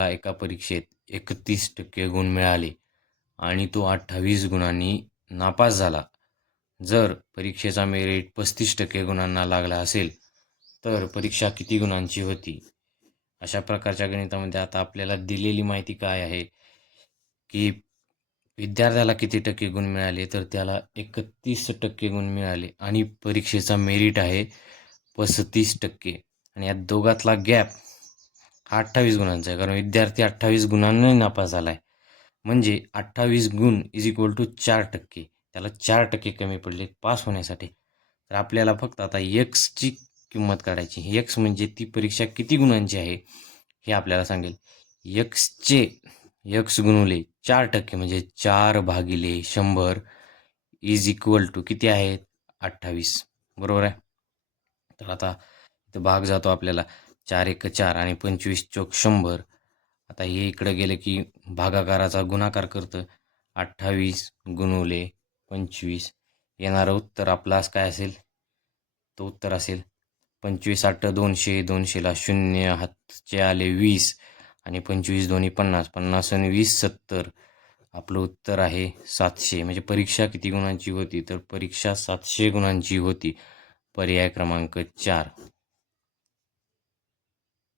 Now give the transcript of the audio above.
एका परीक्षेत 31% गुण मिळाले आणि तो 28 गुणांनी नापास झाला. जर परीक्षेचा मेरिट 35% गुणांना लागला असेल तर परीक्षा किती गुणांची होती? अशा प्रकारच्या गणितामध्ये आता आपल्याला दिलेली माहिती काय आहे की विद्यार्थ्याला किती टक्के गुण मिळाले, तर त्याला 31% गुण मिळाले आणि परीक्षेचा मेरिट आहे 35% आणि या दोघातला गॅप हा 28 गुणांचा आहे, कारण विद्यार्थी 28 गुणांनी नापास झाला आहे. म्हणजे 28 गुण इज इक्वल टू 4%. त्याला 4% कमी पडले पास होण्यासाठी. तर आपल्याला फक्त आता एक्सची किंमत काढायची. एक्स म्हणजे ती परीक्षा किती गुणांची आहे हे आपल्याला सांगेल. एक्स गुणुले 4% म्हणजे 4/100 इज इक्वल टू किती आहेत? 28. बरोबर आहे. तर आता इथं भाग जातो आपल्याला. 4 एक 4 आणि 25 चोक 100. आता हे इकडं गेलं की भागाकाराचा गुणाकार करतं. 28 गुणुले 25. येणारं उत्तर आपलास काय असेल? तो उत्तर असेल 25 8 200, 200ला 0, हातचे आले 20 आणि 25 दोन्ही 50, 50 आणि 20 70. आपलं उत्तर आहे 700. म्हणजे परीक्षा किती गुणांची होती? तर परीक्षा 700 गुणांची होती. पर्याय क्रमांक 4.